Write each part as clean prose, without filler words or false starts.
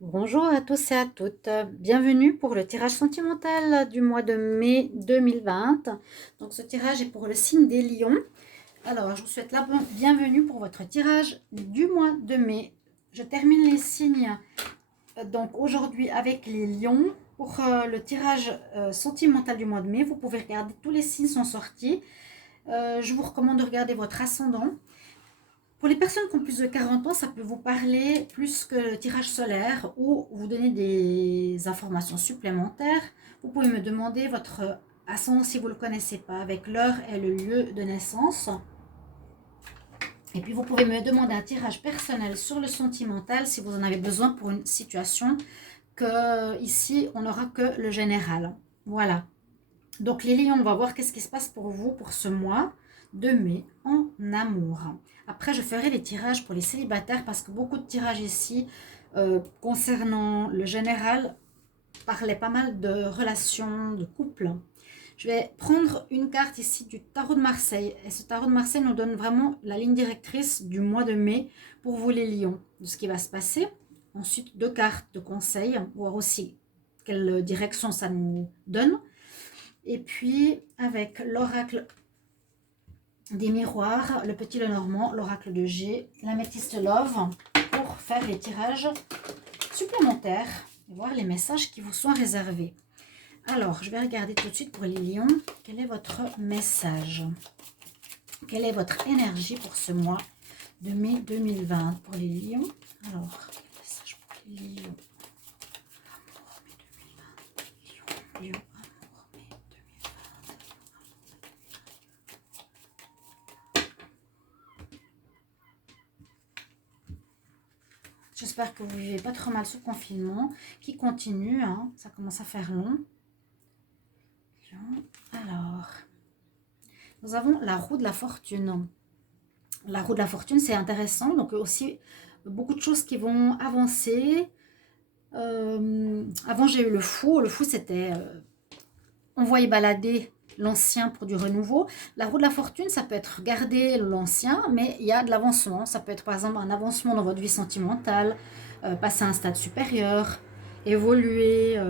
Bonjour à tous et à toutes, bienvenue pour le tirage sentimental du mois de mai 2020. Donc ce tirage est pour le signe des lions. Alors je vous souhaite la bienvenue pour votre tirage du mois de mai. Je termine les signes donc aujourd'hui avec les lions. Pour le tirage sentimental du mois de mai, vous pouvez regarder, tous les signes sont sortis. Je vous recommande de regarder votre ascendant. Pour les personnes qui ont plus de 40 ans, ça peut vous parler plus que le tirage solaire ou vous donner des informations supplémentaires. Vous pouvez me demander votre ascendant si vous ne le connaissez pas, avec l'heure et le lieu de naissance. Et puis vous pouvez me demander un tirage personnel sur le sentimental si vous en avez besoin pour une situation que ici on n'aura que le général. Voilà. Donc les lions, on va voir qu'est-ce qui se passe pour vous pour ce mois de mai en amour. Après, je ferai les tirages pour les célibataires parce que beaucoup de tirages ici concernant le général parlaient pas mal de relations, de couple. Je vais prendre une carte ici du tarot de Marseille. Et ce tarot de Marseille nous donne vraiment la ligne directrice du mois de mai pour vous les lions, de ce qui va se passer. Ensuite, deux cartes de conseils, voir aussi quelle direction ça nous donne. Et puis, avec l'oracle des miroirs, le petit Lenormand, l'oracle de G, l'améthyste Love, pour faire les tirages supplémentaires et voir les messages qui vous sont réservés. Alors, je vais regarder tout de suite pour les lions. Quel est votre message? Quelle est votre énergie pour ce mois de mai 2020 pour les lions? Alors, quel message pour les lions? Amour, mai 2020. Lion, amour, mai 2020. J'espère que vous ne vivez pas trop mal ce confinement qui continue, hein. Ça commence à faire long. Alors, nous avons la roue de la fortune. La roue de la fortune, c'est intéressant. Donc aussi, beaucoup de choses qui vont avancer. Avant, j'ai eu le fou. Le fou, c'était... on voyait balader l'ancien pour du renouveau. La roue de la fortune, ça peut être garder l'ancien, mais il y a de l'avancement. Ça peut être par exemple un avancement dans votre vie sentimentale, passer à un stade supérieur, évoluer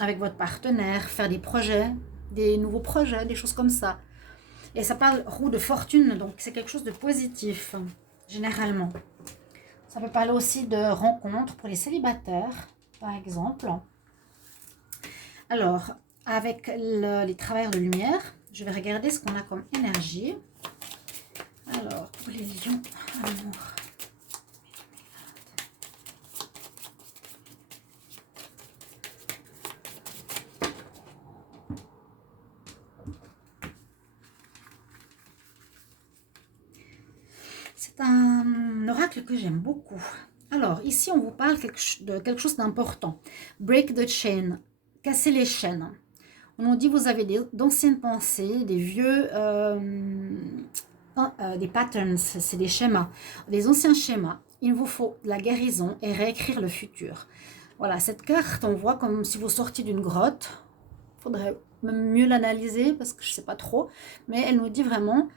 avec votre partenaire, faire des projets, des nouveaux projets, des choses comme ça. Et ça parle roue de fortune, donc c'est quelque chose de positif, généralement. Ça peut parler aussi de rencontres pour les célibataires, par exemple. Alors, avec les travailleurs de lumière, je vais regarder ce qu'on a comme énergie. Alors, pour les lions, amour. C'est un oracle que j'aime beaucoup. Alors, ici, on vous parle de quelque chose d'important. Break the chain, casser les chaînes. On nous dit vous avez d'anciennes pensées, des vieux, des patterns, c'est des schémas, des anciens schémas. Il vous faut de la guérison et réécrire le futur. Voilà, cette carte, on voit comme si vous sortiez d'une grotte. Il faudrait même mieux l'analyser parce que je ne sais pas trop. Mais elle nous dit vraiment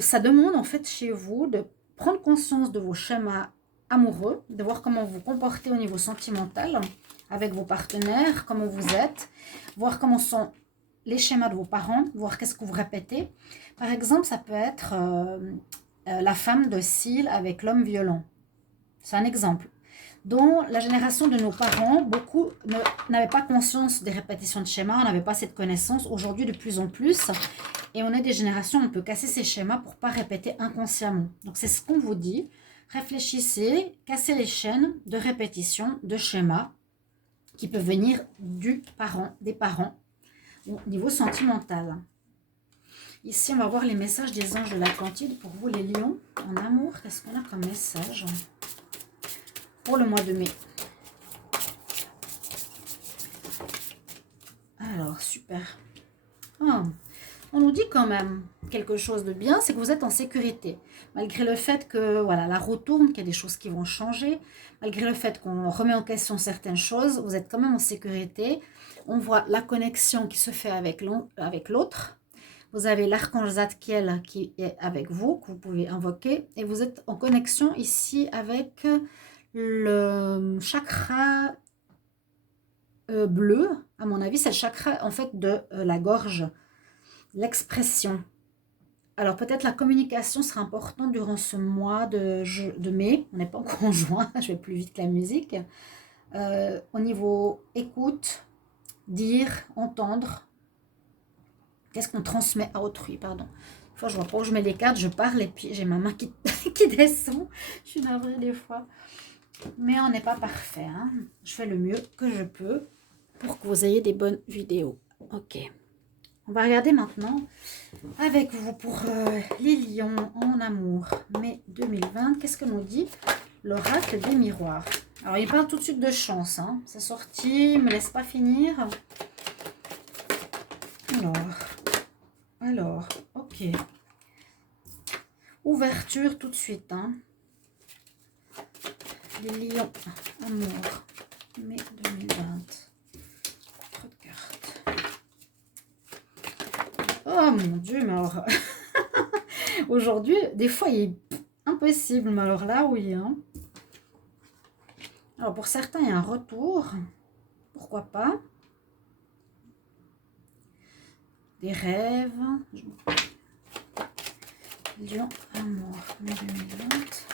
ça demande en fait chez vous de prendre conscience de vos schémas amoureux, de voir comment vous vous comportez au niveau sentimental avec vos partenaires, comment vous êtes, voir comment sont les schémas de vos parents, voir qu'est-ce que vous répétez. Par exemple, ça peut être la femme docile avec l'homme violent. C'est un exemple. Dans la génération de nos parents, beaucoup n'avaient pas conscience des répétitions de schémas, on n'avait pas cette connaissance. Aujourd'hui, de plus en plus, et on est des générations, on peut casser ces schémas pour ne pas répéter inconsciemment. Donc c'est ce qu'on vous dit. Réfléchissez, cassez les chaînes de répétition, de schémas qui peuvent venir des parents au niveau sentimental. Ici, on va voir les messages des anges de l'Atlantide pour vous les lions en amour. Qu'est-ce qu'on a comme message pour le mois de mai? Alors, super. Oh, on nous dit quand même quelque chose de bien, c'est que vous êtes en sécurité. Malgré le fait que voilà, la roue tourne, qu'il y a des choses qui vont changer, malgré le fait qu'on remet en question certaines choses, vous êtes quand même en sécurité. On voit la connexion qui se fait avec l'autre. Vous avez l'archange Zadkiel qui est avec vous, que vous pouvez invoquer. Et vous êtes en connexion ici avec chakra bleu, à mon avis, c'est le chakra en fait de la gorge, l'expression. Alors peut-être la communication sera importante durant ce mois de mai. On n'est pas encore en juin, je vais plus vite que la musique. Au niveau écoute, dire, entendre. Qu'est-ce qu'on transmet à autrui, pardon. Des fois, je vois pas où je mets les cartes, je parle et puis j'ai ma main qui, qui descend. Je suis navrée des fois. Mais on n'est pas parfait. Hein. Je fais le mieux que je peux pour que vous ayez des bonnes vidéos. Ok. On va regarder maintenant avec vous pour les lions en amour, mai 2020. Qu'est-ce que nous dit l'oracle des miroirs? Alors, il parle tout de suite de chance. Hein. C'est sorti, ne me laisse pas finir. Alors, ok. Ouverture tout de suite. Hein. Les lions, amour, mai 2020. Trop de cartes. Oh mon Dieu, mais alors... Aujourd'hui, des fois, il est impossible, mais alors là, oui. Hein. Alors, pour certains, il y a un retour. Pourquoi pas? Des rêves. Lion, amour, mai 2020.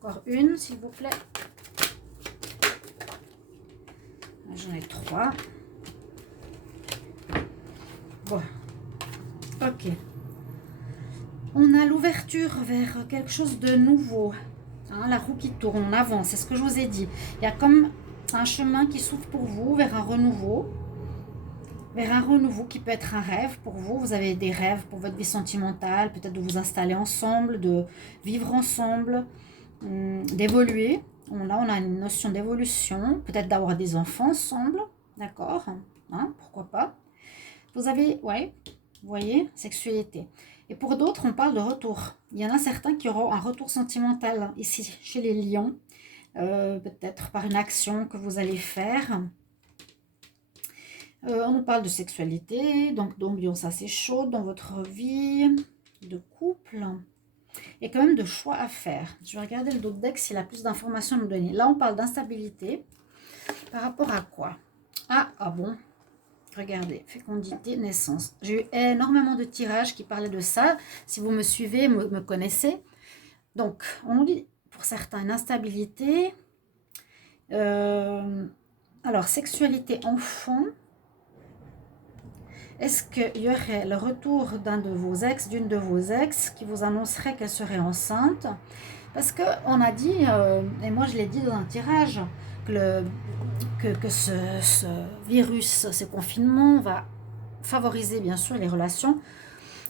Encore une, s'il vous plaît. J'en ai 3. Bon. Ok. On a l'ouverture vers quelque chose de nouveau. Hein, la roue qui tourne, on avance, c'est ce que je vous ai dit. Il y a comme un chemin qui s'ouvre pour vous vers un renouveau. Vers un renouveau qui peut être un rêve pour vous. Vous avez des rêves pour votre vie sentimentale, peut-être de vous installer ensemble, de vivre ensemble, d'évoluer. Là, on a une notion d'évolution, peut-être d'avoir des enfants ensemble, d'accord, hein, pourquoi pas. Vous avez, ouais, vous voyez, sexualité. Et pour d'autres, on parle de retour. Il y en a certains qui auront un retour sentimental ici, chez les lions, peut-être par une action que vous allez faire. On nous parle de sexualité, donc d'ambiance assez chaude dans votre vie, de couple. Il y a quand même de choix à faire. Je vais regarder le dos de deck s'il a plus d'informations à nous donner. Là, on parle d'instabilité. Par rapport à quoi? Ah bon. Regardez, fécondité, naissance. J'ai eu énormément de tirages qui parlaient de ça. Si vous me suivez, me connaissez. Donc, on nous dit, pour certains, une instabilité. Alors, sexualité enfant. Est-ce qu'il y aurait le retour d'un de vos ex, d'une de vos ex, qui vous annoncerait qu'elle serait enceinte? Parce qu'on a dit, et moi je l'ai dit dans un tirage, que ce virus, ce confinement va favoriser bien sûr les relations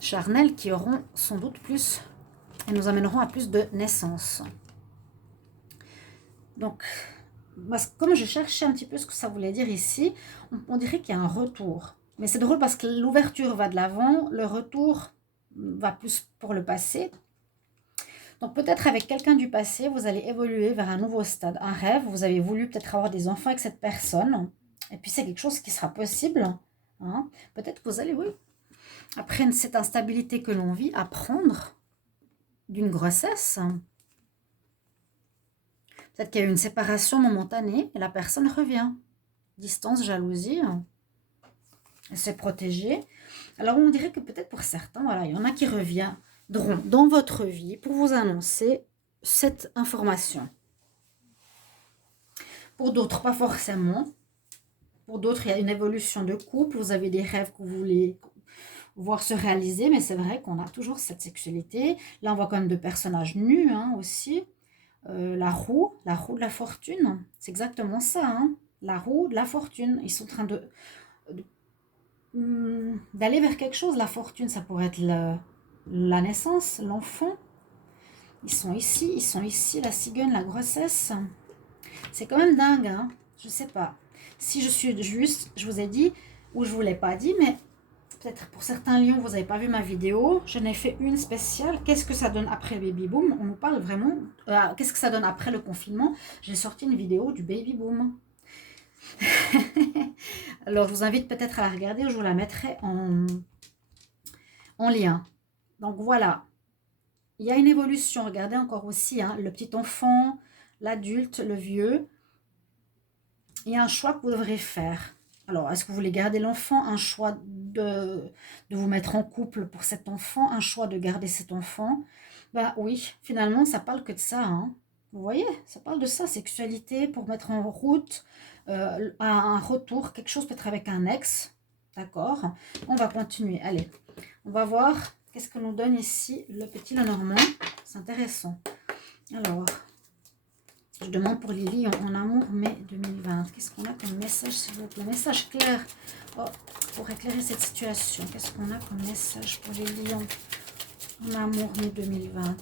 charnelles qui auront sans doute plus, et nous amèneront à plus de naissances. Donc, comme je cherchais un petit peu ce que ça voulait dire ici, on dirait qu'il y a un retour. Mais c'est drôle parce que l'ouverture va de l'avant, le retour va plus pour le passé. Donc peut-être avec quelqu'un du passé, vous allez évoluer vers un nouveau stade, un rêve. Vous avez voulu peut-être avoir des enfants avec cette personne. Et puis c'est quelque chose qui sera possible. Hein. Peut-être que vous allez, oui, après cette instabilité que l'on vit, apprendre d'une grossesse. Peut-être qu'il y a eu une séparation momentanée et la personne revient. Distance, jalousie. Se protéger. Alors on dirait que peut-être pour certains, voilà, il y en a qui reviendront dans votre vie pour vous annoncer cette information. Pour d'autres, pas forcément. Pour d'autres, il y a une évolution de couple. Vous avez des rêves que vous voulez voir se réaliser, mais c'est vrai qu'on a toujours cette sexualité. Là, on voit quand même deux personnages nus hein, aussi. La roue de la fortune. C'est exactement ça. Hein. La roue de la fortune. Ils sont en train d'aller vers quelque chose. La fortune, ça pourrait être la naissance, l'enfant. Ils sont ici, la cigogne, la grossesse. C'est quand même dingue, hein. Je sais pas. Si je suis juste, je vous ai dit, ou je vous l'ai pas dit, mais peut-être pour certains lions, vous n'avez pas vu ma vidéo. Je n'ai fait une spéciale. Qu'est-ce que ça donne après le baby boom? On nous parle vraiment... qu'est-ce que ça donne après le confinement? J'ai sorti une vidéo du baby boom. Alors, je vous invite peut-être à la regarder. Je vous la mettrai en lien. Donc, voilà. Il y a une évolution. Regardez encore aussi, hein, le petit enfant, l'adulte, le vieux. Il y a un choix que vous devrez faire. Alors, est-ce que vous voulez garder l'enfant? Un choix de vous mettre en couple pour cet enfant? Un choix de garder cet enfant? Ben oui, finalement, ça parle que de ça. Hein. Vous voyez, ça parle de ça, sexualité, pour mettre en route un retour, quelque chose peut-être avec un ex. D'accord? On va continuer. Allez, on va voir qu'est-ce que nous donne ici le petit Lenormand. C'est intéressant. Alors... Je demande pour les lions en amour, mai 2020. Qu'est-ce qu'on a comme message, s'il vous plaît? Message clair pour éclairer cette situation. Qu'est-ce qu'on a comme message pour les lions en amour, mai 2020?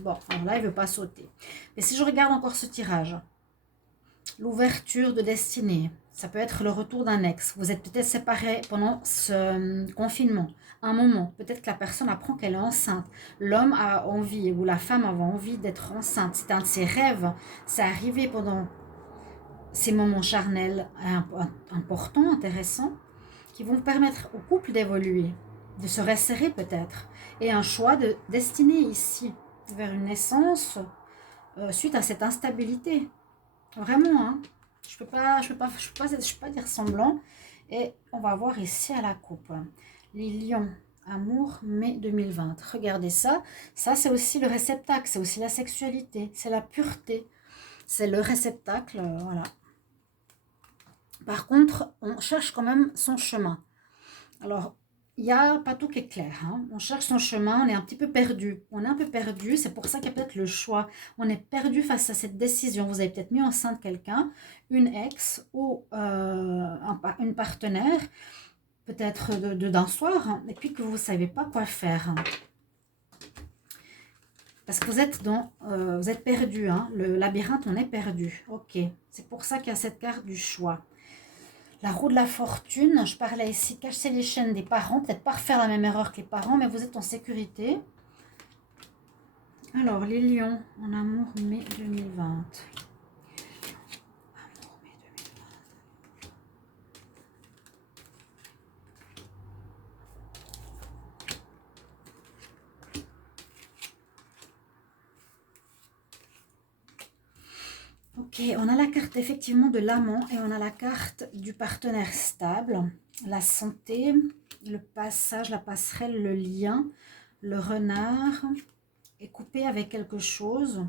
Bon, alors là, il ne veut pas sauter. Mais si je regarde encore ce tirage, l'ouverture de destinée. Ça peut être le retour d'un ex. Vous êtes peut-être séparés pendant ce confinement. Un moment, peut-être que la personne apprend qu'elle est enceinte. L'homme a envie ou la femme a envie d'être enceinte. C'est un de ses rêves. C'est arrivé pendant ces moments charnels importants, intéressants, qui vont permettre au couple d'évoluer, de se resserrer peut-être. Et un choix de destinée ici, vers une naissance suite à cette instabilité. Vraiment, hein. Je peux pas dire semblant. Et on va voir ici à la coupe. Les lions, amour, mai 2020. Regardez ça. Ça, c'est aussi le réceptacle. C'est aussi la sexualité. C'est la pureté. C'est le réceptacle. Voilà. Par contre, on cherche quand même son chemin. Alors, il n'y a pas tout qui est clair. Hein. On cherche son chemin, on est un petit peu perdu. On est un peu perdu, c'est pour ça qu'il y a peut-être le choix. On est perdu face à cette décision. Vous avez peut-être mis enceinte quelqu'un, une ex ou une partenaire, peut-être d'un soir, hein, et puis que vous ne savez pas quoi faire. Parce que vous êtes perdu. Hein. Le labyrinthe, on est perdu. Ok, c'est pour ça qu'il y a cette carte du choix. La roue de la fortune, je parlais ici, casser les chaînes des parents, peut-être pas refaire la même erreur que les parents, mais vous êtes en sécurité. Alors, les lions, en amour, mai 2020. Amour, mai 2020. Ok, on a la carte effectivement de l'amant et on a la carte du partenaire stable, la santé, le passage, la passerelle, le lien, le renard est coupé avec quelque chose,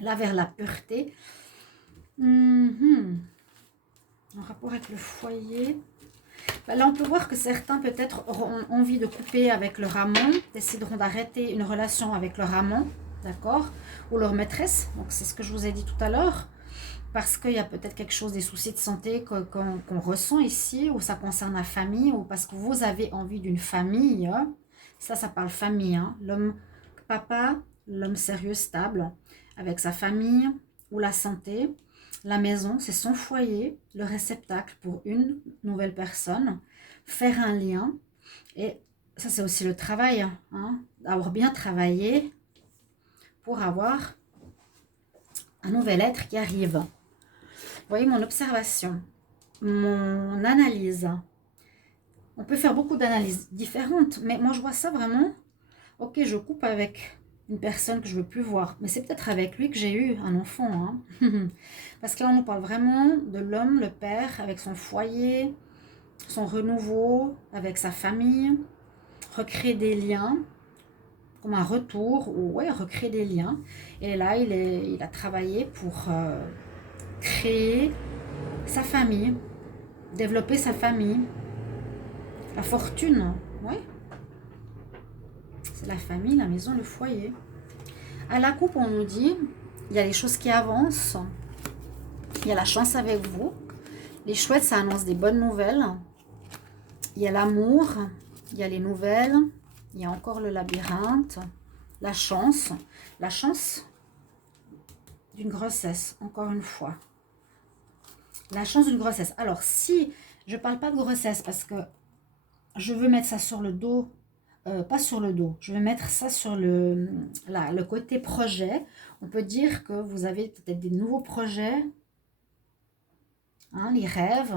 là vers la pureté. En rapport avec le foyer. Là, on peut voir que certains peut-être auront envie de couper avec leur amant, décideront d'arrêter une relation avec leur amant. D'accord? Ou leur maîtresse, donc c'est ce que je vous ai dit tout à l'heure, parce qu'il y a peut-être quelque chose, des soucis de santé qu'on ressent ici, ou ça concerne la famille, ou parce que vous avez envie d'une famille, hein. Ça parle famille, hein. L'homme papa, l'homme sérieux, stable, avec sa famille, ou la santé, la maison, c'est son foyer, le réceptacle pour une nouvelle personne, faire un lien, et ça c'est aussi le travail, hein, avoir bien travaillé, pour avoir un nouvel être qui arrive. Vous voyez mon observation, mon analyse. On peut faire beaucoup d'analyses différentes, mais moi je vois ça vraiment, ok, je coupe avec une personne que je ne veux plus voir, mais c'est peut-être avec lui que j'ai eu un enfant. Hein. Parce que là on nous parle vraiment de l'homme, le père, avec son foyer, son renouveau, avec sa famille, recréer des liens, comme un retour, ou ouais, recréer des liens. Et là, il a travaillé pour créer sa famille, développer sa famille. La fortune, ouais. C'est la famille, la maison, le foyer. À la coupe, on nous dit, il y a des choses qui avancent, il y a la chance avec vous. Les chouettes, ça annonce des bonnes nouvelles. Il y a l'amour, il y a les nouvelles, il y a encore le labyrinthe. la chance d'une grossesse, encore une fois. La chance d'une grossesse. Alors, si je ne parle pas de grossesse parce que je veux mettre ça sur le dos, pas sur le dos, je vais mettre ça sur le côté projet. On peut dire que vous avez peut-être des nouveaux projets, hein, les rêves,